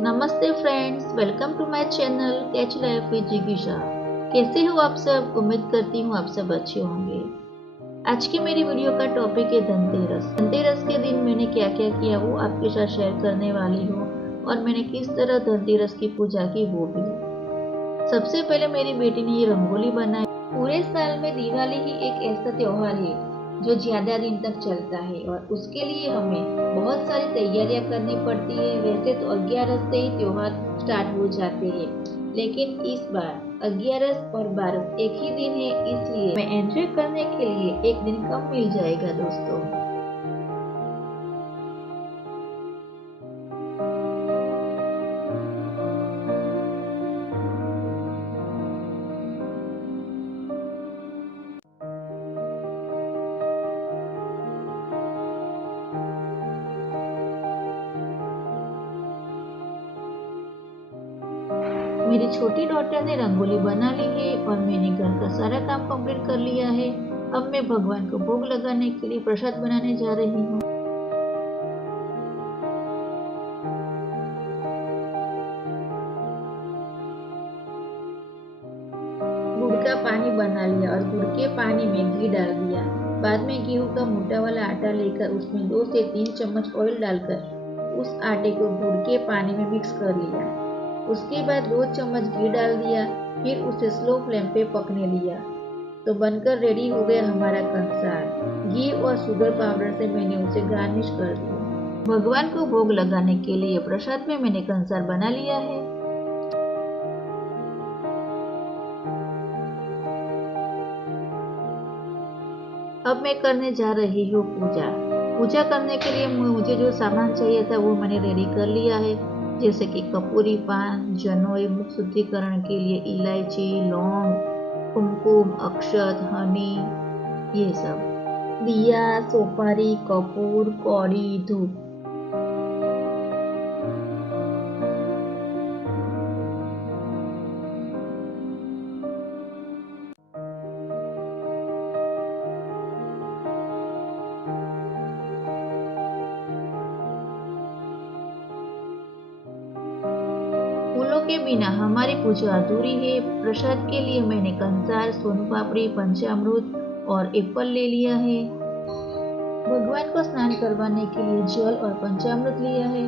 नमस्ते friends, welcome to my channel catch life with जिगीशा। कैसे हो आप सब? उम्मीद करती हूँ आप सब अच्छे होंगे। आज की मेरी वीडियो का टॉपिक है धनतेरस। धनतेरस के दिन मैंने क्या क्या किया वो आपके साथ शेयर करने वाली हूँ और मैंने किस तरह धनतेरस की पूजा की वो भी। सबसे पहले मेरी बेटी ने ये रंगोली बनाई। पूरे साल में दिवाली ही एक ऐसा त्योहार है जो ज्यादा दिन तक चलता है और उसके लिए हमें बहुत सारी तैयारियां करनी पड़ती है। वैसे तो 11 से ही त्योहार स्टार्ट हो जाते हैं, लेकिन इस बार 11 और 12 एक ही दिन है, इसलिए मैं एंजॉय करने के लिए एक दिन कम मिल जाएगा दोस्तों। मेरी छोटी डॉटर ने रंगोली बना ली है और मैंने घर का सारा काम कंप्लीट कर लिया है। अब मैं भगवान को भोग लगाने के लिए प्रसाद बनाने जा रही हूँ। गुड़ का पानी बना लिया और गुड़ के पानी में घी डाल दिया। बाद में गेहूं का मोटा वाला आटा लेकर उसमें 2 से 3 चम्मच ऑयल डालकर उस आटे को गुड़ के पानी में मिक्स कर लिया। उसके बाद 2 चम्मच घी डाल दिया, फिर उसे स्लो फ्लेम पे पकने दिया। तो बनकर रेडी हो गया हमारा कंसार। घी और शुगर पाउडर से मैंने उसे गार्निश कर दिया। भगवान को भोग लगाने के लिए प्रसाद में मैंने कंसार बना लिया है। अब मैं करने जा रही हूँ पूजा। पूजा करने के लिए मुझे जो सामान चाहिए था वो मैंने रेडी कर लिया है, जैसे कि कपूरी पान, जनोई, मुख शुद्धिकरण के लिए इलायची, लौंग, कुमकुम, अक्षत, हनी, ये सब, दिया, सोपारी, कपूर, कौड़ी, धूप। फूलों के बिना हमारी पूजा अधूरी है। प्रसाद के लिए मैंने कंसार, सोन पापड़ी, पंचामृत और एप्पल ले लिया है। भगवान को स्नान करवाने के लिए जल और पंचामृत लिया है।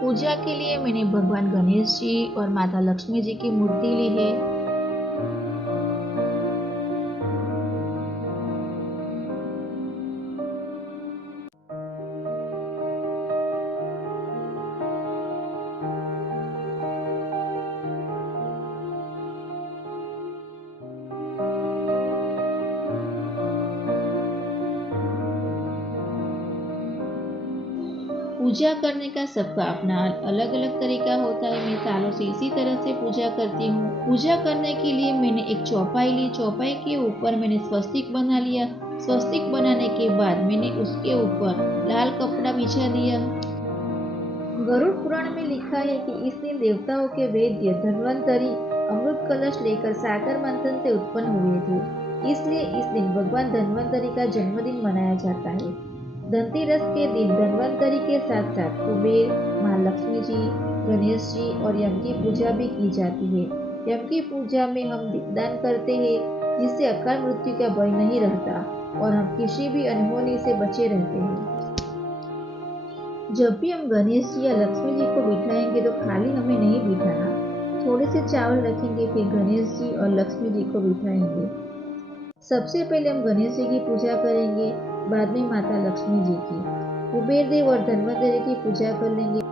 पूजा के लिए मैंने भगवान गणेश जी और माता लक्ष्मी जी की मूर्ति ली है। पूजा करने का सबका अपना अलग अलग तरीका होता है। मैं सालों से इसी तरह से पूजा करती हूँ। पूजा करने के लिए मैंने एक चौपाई ली। चौपाई के ऊपर मैंने स्वस्तिक बना लिया। स्वस्तिक बनाने के बाद मैंने उसके ऊपर लाल कपड़ा बिछा दिया। गरुड़ पुराण में लिखा है कि इस दिन देवताओं के वैद्य धन्वंतरी अमृत कलश लेकर सागर मंथन से उत्पन्न हुए थे, इसलिए इस दिन भगवान धन्वंतरी का जन्मदिन मनाया जाता है। धनतेरस के दिन धन्वंतरी के साथ साथ कुबेर, महालक्ष्मी जी, गणेश जी और यम की पूजा भी की जाती है। यम की पूजा में हम दीपदान करते हैं, जिससे अकाल मृत्यु का भय नहीं रहता और हम किसी भी अनहोनी से बचे रहते हैं। जब भी हम गणेश जी या लक्ष्मी जी को बिठाएंगे तो खाली हमें नहीं बिठाना, थोड़े से चावल रखेंगे, फिर गणेश जी और लक्ष्मी जी को बिठाएंगे। सबसे पहले हम गणेश जी की पूजा करेंगे, बाद में माता लक्ष्मी जी की। कुबेर देव और धन्वंतरि की पूजा कर लेंगे।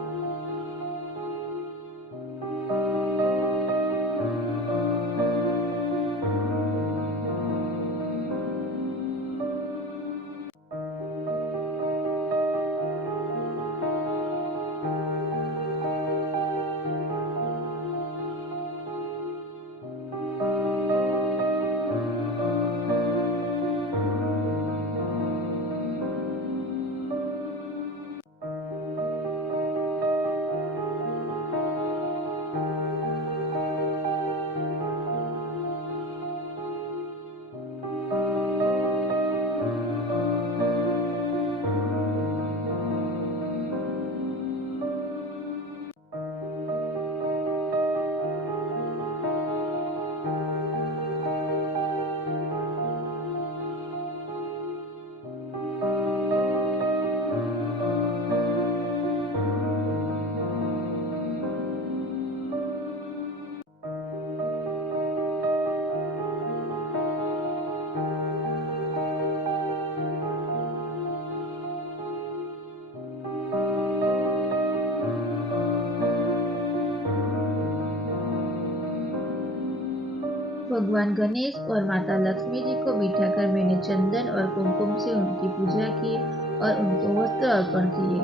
भगवान गणेश और माता लक्ष्मी जी को बिठाकर मैंने चंदन और कुमकुम से उनकी पूजा की और उनको वस्त्र अर्पण किए।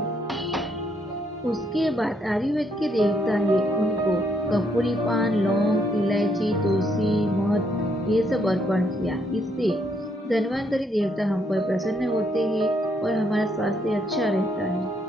उसके बाद आयुर्वेद के देवता है, उनको कपूरी पान, लौंग, इलायची, तुलसी, मध ये सब अर्पण किया। इससे धन्वंतरी देवता हम पर प्रसन्न होते हैं और हमारा स्वास्थ्य अच्छा रहता है।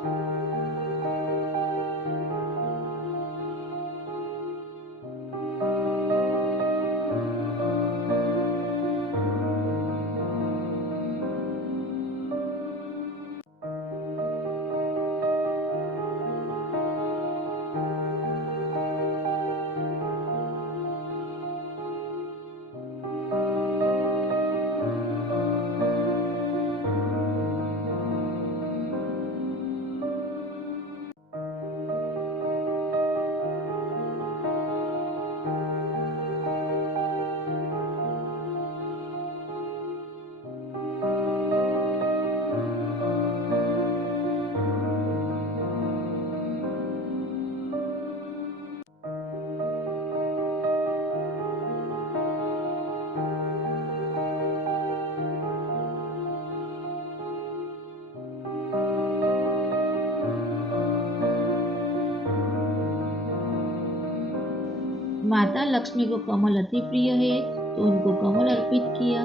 माता लक्ष्मी को कमल अति प्रिय है, तो उनको कमल अर्पित किया।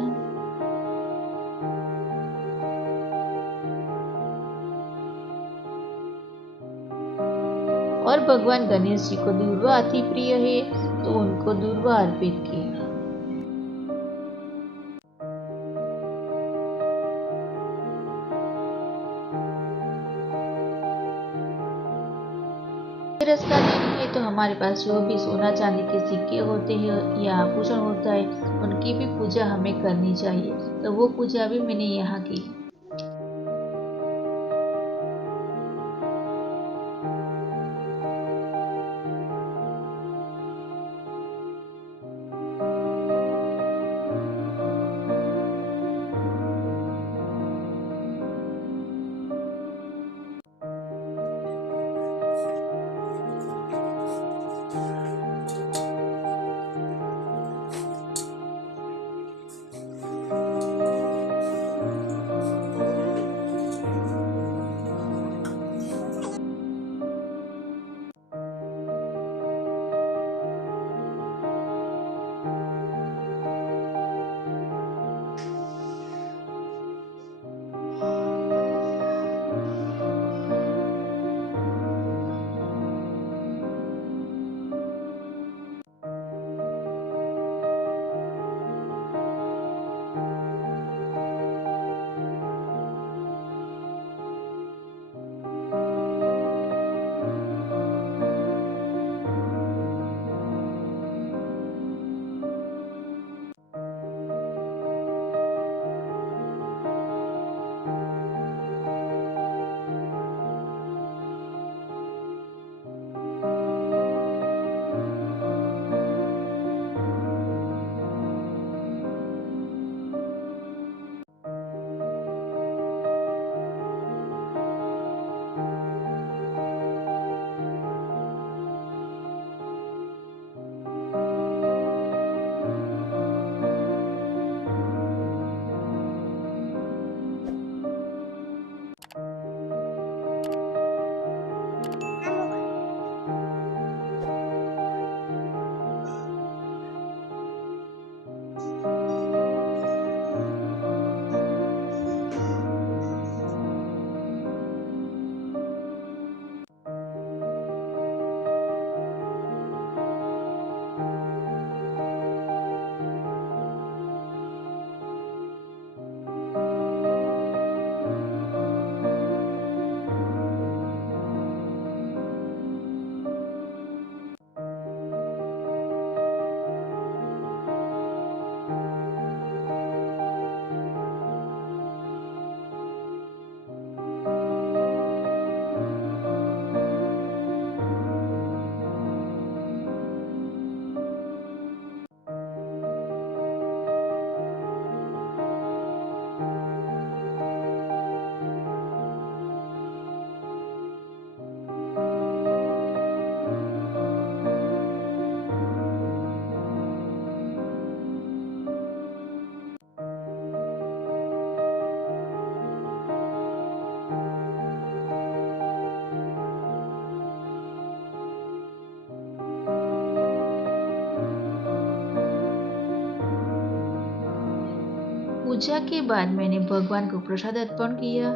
और भगवान गणेश जी को दूर्वा अति प्रिय है, तो उनको दूर्वा अर्पित किया। धनतेरस का दिन है, तो हमारे पास जो भी सोना चांदी के सिक्के होते हैं या आभूषण होता है, उनकी भी पूजा हमें करनी चाहिए। तो वो पूजा भी मैंने यहाँ की। पूजा के बाद मैंने भगवान को प्रसाद अर्पण किया।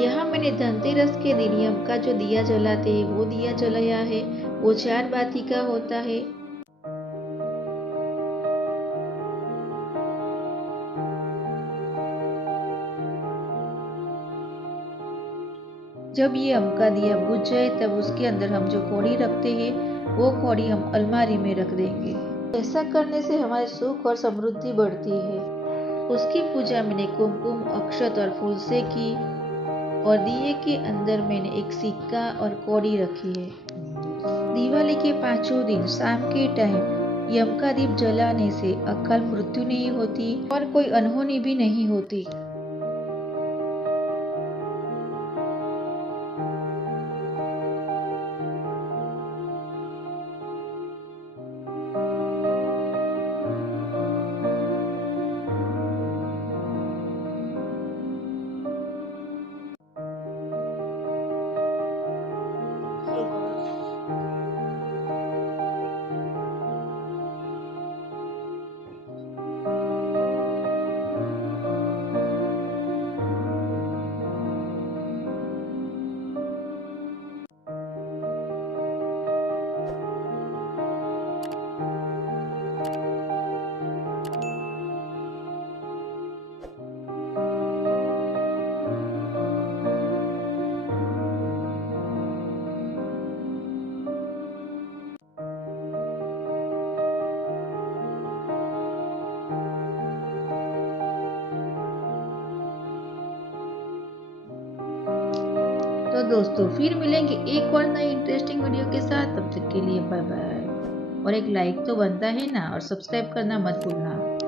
यहाँ मैंने धनतेरस के दिन यम का जो दिया जलाते हैं वो दिया जलाया है। वो 4 बाती का होता है। जब ये यम का दिया बुझ जाए तब उसके अंदर हम जो कौड़ी रखते हैं वो कौड़ी हम अलमारी में रख देंगे। ऐसा करने से हमारे सुख और समृद्धि बढ़ती है। उसकी पूजा मैंने कुमकुम, अक्षत और फूल से की और दिए के अंदर मैंने एक सिक्का और कौड़ी रखी है। दिवाली के 5वें दिन शाम के टाइम यम का दीप जलाने से अकाल मृत्यु नहीं होती और कोई अनहोनी भी नहीं होती। तो दोस्तों फिर मिलेंगे एक और नई इंटरेस्टिंग वीडियो के साथ। तब तक के लिए बाय बाय। और एक लाइक तो बनता है ना, और सब्सक्राइब करना मत भूलना।